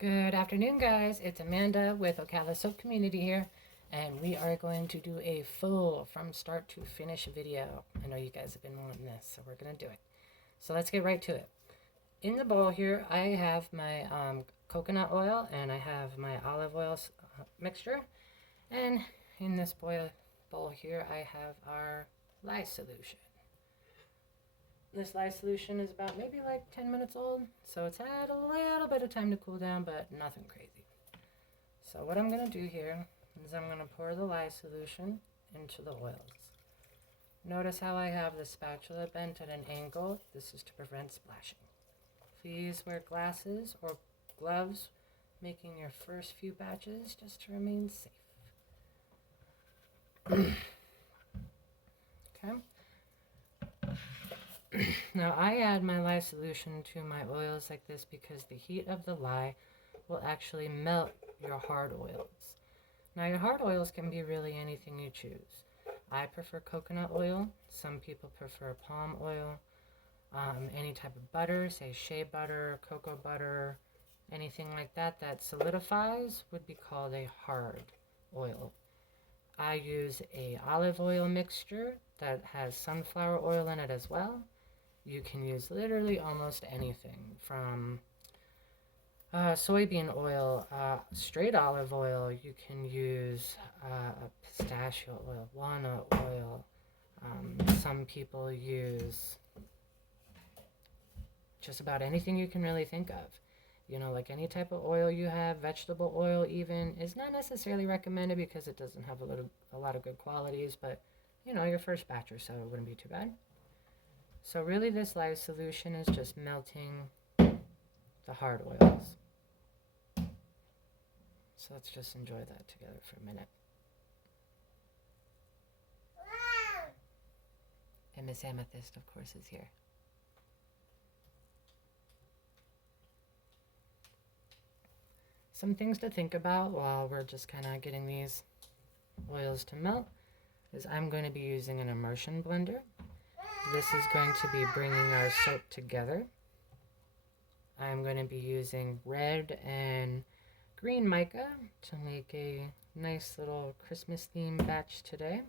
Good afternoon, guys. It's Amanda with Ocala Soap Community here, and we are going to do a full from start to finish video. I know you guys have been wanting this, so we're going to do it. So let's get right to it. In the bowl here, I have my coconut oil and I have my olive oil mixture. And in this bowl here, I have our lye solution. This lye solution is about maybe like 10 minutes old, so it's had a little bit of time to cool down, but nothing crazy. So what I'm going to do here is I'm going to pour the lye solution into the oils. Notice how I have the spatula bent at an angle. This is to prevent splashing. Please wear glasses or gloves making your first few batches just to remain safe. Okay. Now I add my lye solution to my oils like this because the heat of the lye will actually melt your hard oils. Now your hard oils can be really anything you choose. I prefer coconut oil. Some people prefer palm oil. Any type of butter, say shea butter, cocoa butter, anything like that that solidifies would be called a hard oil. I use a olive oil mixture that has sunflower oil in it as well. You can use literally almost anything from soybean oil, straight olive oil. You can use pistachio oil, walnut oil. Some people use just about anything you can really think of. You know, like any type of oil you have, vegetable oil even, is not necessarily recommended because it doesn't have a lot of good qualities, but you know, your first batch or so, it wouldn't be too bad. So really this lye solution is just melting the hard oils. So let's just enjoy that together for a minute. And Miss Amethyst, of course, is here. Some things to think about while we're just kind of getting these oils to melt is I'm going to be using an immersion blender. This is going to be bringing our soap together. I'm going to be using red and green mica to make a nice little Christmas themed batch today.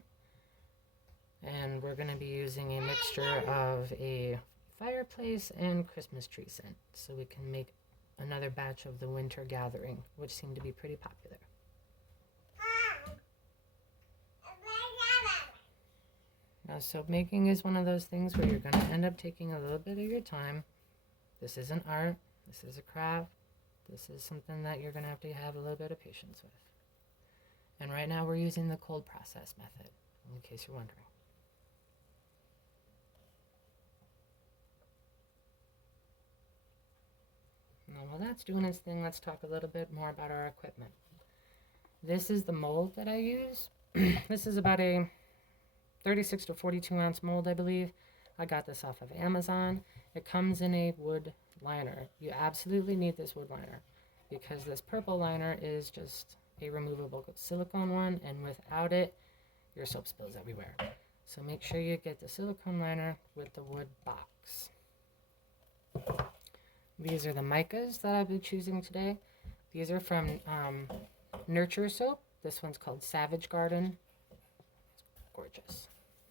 And we're going to be using a mixture of a fireplace and Christmas tree scent so we can make another batch of the winter gathering, which seemed to be pretty popular. Now, soap making is one of those things where you're going to end up taking a little bit of your time. This isn't art. This is a craft. This is something that you're going to have a little bit of patience with. And right now we're using the cold process method, in case you're wondering. Now, while that's doing its thing, let's talk a little bit more about our equipment. This is the mold that I use. This is about a 36 to 42 ounce mold, I believe. I got this off of Amazon. It comes in a wood liner. You absolutely need this wood liner because this purple liner is just a removable silicone one, and without it, your soap spills everywhere. So make sure you get the silicone liner with the wood box. These are the micas that I'll be choosing today. These are from Nurture Soap. This one's called Savage Garden. It's gorgeous.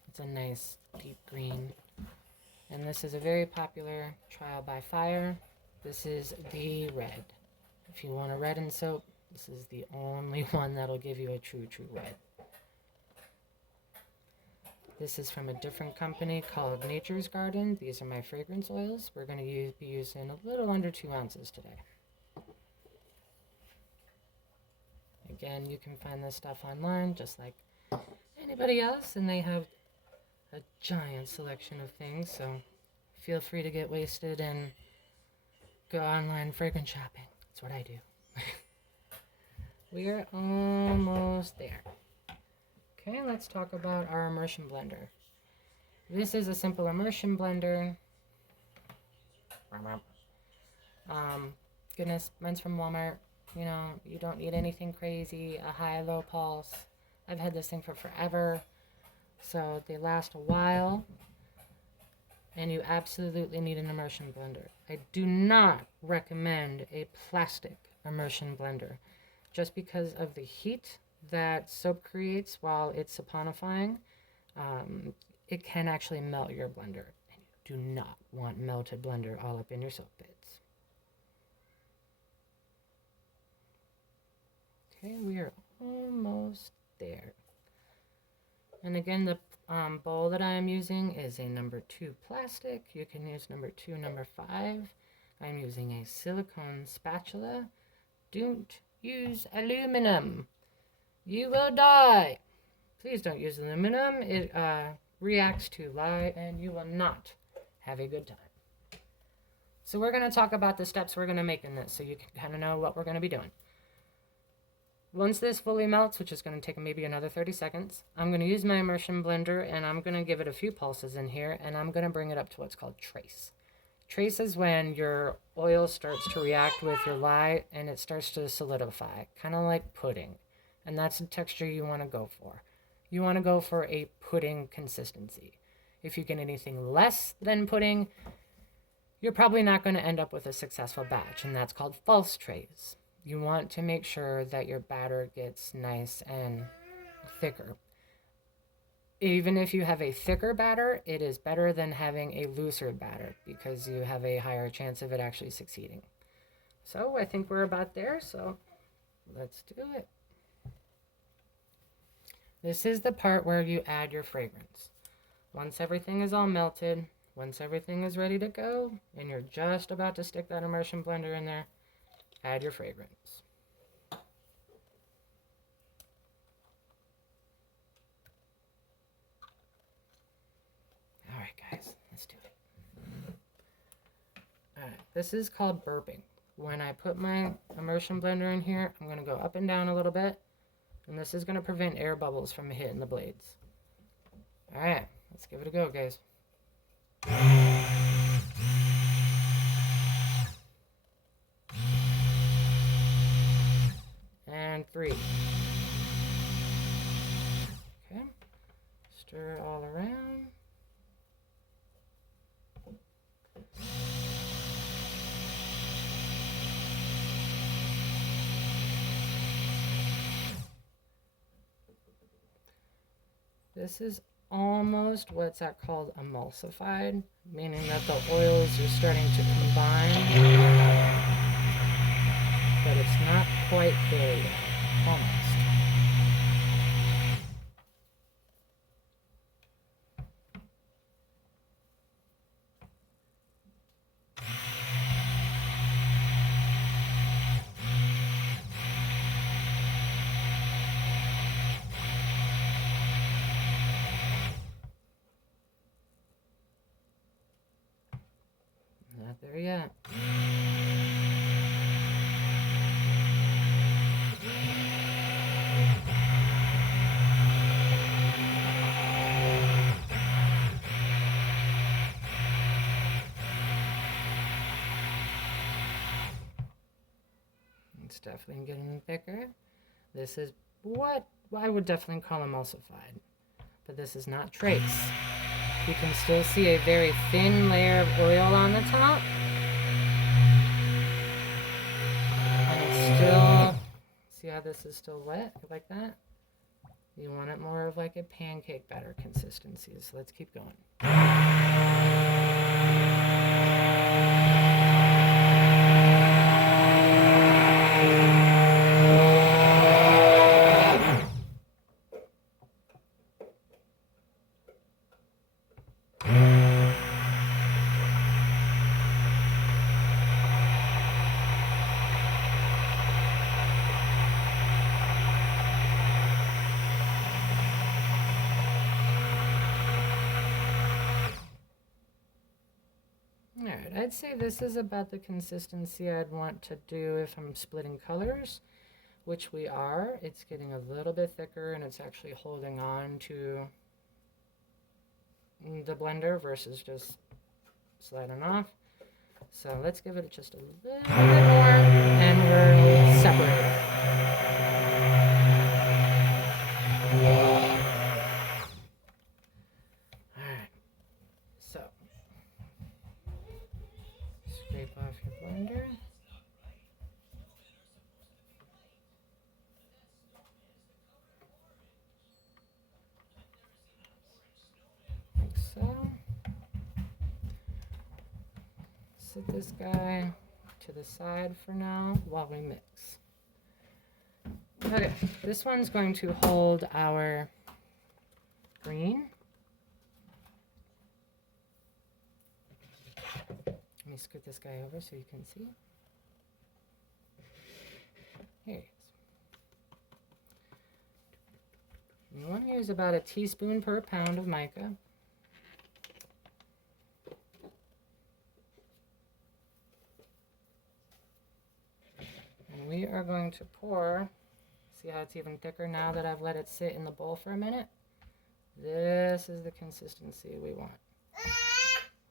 It's a nice deep green. And this is a very popular Trial by Fire. This is the red. If you want a red in soap, this is the only one that'll give you a true red. This is from a different company called Nature's Garden. These are my fragrance oils. We're going to be using a little under 2 ounces today. Again, you can find this stuff online just like anybody else, and they have a giant selection of things, so feel free to get wasted and go online fragrance shopping. That's what I do. We're almost there. Okay, let's talk about our immersion blender. This is a simple immersion blender. Goodness, mine's from Walmart. You know, you don't need anything crazy, a high, low pulse. I've had this thing for forever, so they last a while. And you absolutely need an immersion blender. I do not recommend a plastic immersion blender, just because of the heat that soap creates while it's saponifying. It can actually melt your blender, and you do not want melted blender all up in your soap bits. Okay, we are almost there. And again, the bowl that I'm using is a number 2 plastic. You can use number 2, number 5. I'm using a silicone spatula. Don't use aluminum. You will die. Please don't use aluminum. It reacts to lye and you will not have a good time. So we're going to talk about the steps we're going to make in this so you can kind of know what we're going to be doing. Once this fully melts, which is going to take maybe another 30 seconds, I'm going to use my immersion blender and I'm going to give it a few pulses in here and I'm going to bring it up to what's called trace. Trace is when your oil starts to react with your lye and it starts to solidify, kind of like pudding. And that's the texture you want to go for. You want to go for a pudding consistency. If you get anything less than pudding, you're probably not going to end up with a successful batch, and that's called false trace. You want to make sure that your batter gets nice and thicker. Even if you have a thicker batter, it is better than having a looser batter because you have a higher chance of it actually succeeding. So I think we're about there, so let's do it. This is the part where you add your fragrance. Once everything is all melted, once everything is ready to go, and you're just about to stick that immersion blender in there, add your fragrance. All right, guys, let's do it. All right, this is called burping. When I put my immersion blender in here, I'm going to go up and down a little bit, and this is going to prevent air bubbles from hitting the blades. All right, let's give it a go, guys. And 3. Okay, stir it all around. This is almost what's that called emulsified, meaning that the oils are starting to combine, but it's not quite there yet. Almost. Not there yet. It's definitely getting thicker. This is what I would definitely call emulsified, but this is not trace. You can still see a very thin layer of oil on the top. And it's still, see how this is still wet like that? You want it more of like a pancake batter consistency, so let's keep going. Alright, I'd say this is about the consistency I'd want to do if I'm splitting colors, which we are. It's getting a little bit thicker and it's actually holding on to the blender versus just sliding off. So let's give it just a little bit more and we're separated. Alright, so scrape off your blender. Set this guy to the side for now while we mix. Okay, this one's going to hold our green. Let me scoot this guy over so you can see. Here he is. You want to use about a teaspoon per pound of mica. And we are going to pour. See how it's even thicker now that I've let it sit in the bowl for a minute? This is the consistency we want.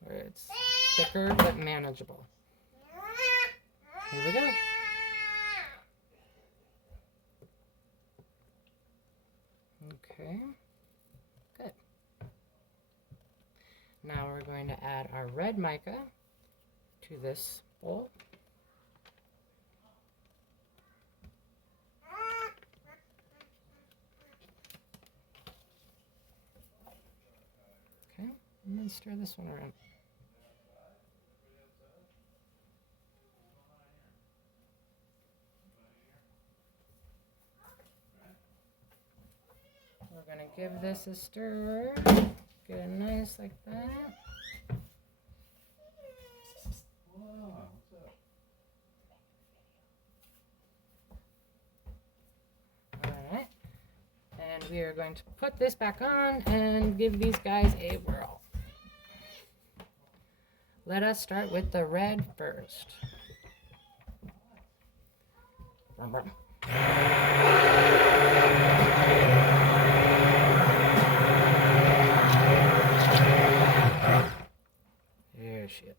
Where it's thicker but manageable. Here we go. Okay, good. Now we're going to add our red mica to this bowl. Okay, and then stir this one around. We're going to give this a stir. Get it nice like that. Alright. And we are going to put this back on and give these guys a whirl. Let us start with the red first. There she is.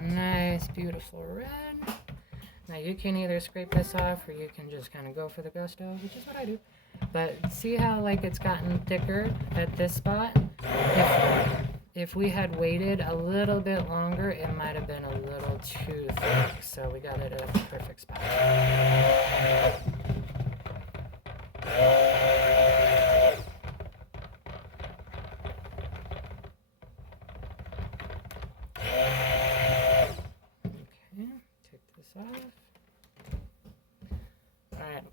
Nice, beautiful red. Now you can either scrape this off or you can just kind of go for the gusto, which is what I do. But see how like it's gotten thicker at this spot? If we had waited a little bit longer, it might have been a little too thick. So we got it at the perfect spot.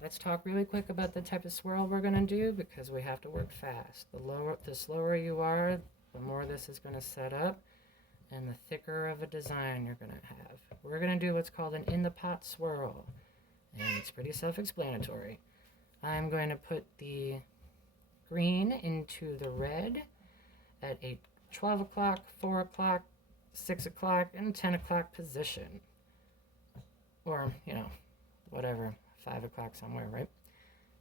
Let's talk really quick about the type of swirl we're going to do because we have to work fast. The slower you are, the more this is going to set up and the thicker of a design you're going to have. We're going to do what's called an in-the-pot swirl, and it's pretty self-explanatory. I'm going to put the green into the red at a 12 o'clock, 4 o'clock, 6 o'clock, and 10 o'clock position. Or, whatever. 5 o'clock somewhere, right?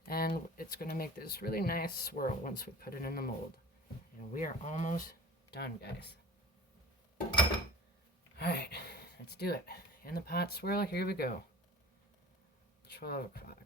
And it's going to make this really nice swirl once we put it in the mold. And we are almost done, guys. Alright, let's do it. In the pot swirl, here we go. 12 o'clock.